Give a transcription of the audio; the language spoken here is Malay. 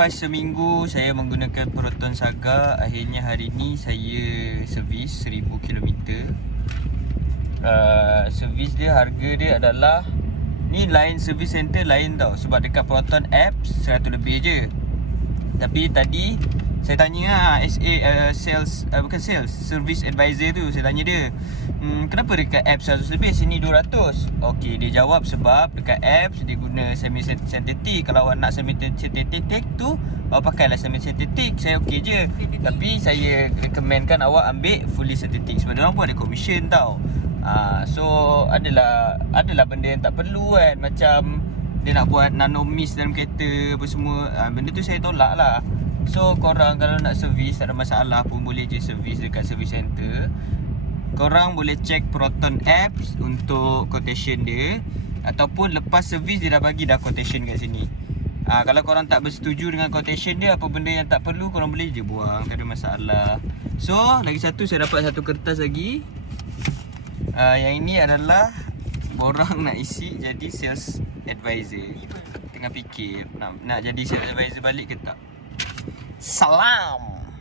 Selepas seminggu saya menggunakan Proton Saga, akhirnya hari ni saya servis 1000 km. Servis dia, harga dia adalah, ni lain servis center lain tau. Sebab dekat Proton apps 100 lebih je. Tapi tadi saya tanya lah sales, bukan sales, service advisor tu. Saya tanya dia, kenapa dekat apps 100 lebih, sini 200? Okey, dia jawab sebab dekat apps dia guna semi synthetic. Kalau awak nak semi synthetic tu, awak pakailah semi synthetic. Saya okey je. Tapi saya recommendkan awak ambil fully synthetic sebab diorang pun ada commission tau. So adalah benda yang tak perlu kan. Macam dia nak buat nano mist dalam kereta apa semua, benda tu saya tolak lah. So korang kalau nak servis, tak ada masalah pun, boleh je servis dekat service center. Korang boleh check Proton apps untuk quotation dia, ataupun lepas servis dia dah bagi dah quotation kat sini. Kalau korang tak bersetuju dengan quotation dia, apa benda yang tak perlu, korang boleh je buang, tak ada masalah. So lagi satu, saya dapat satu kertas lagi. Yang ini adalah korang nak isi jadi sales advisor. Tengah fikir nak jadi sales advisor balik ke tak. Salam.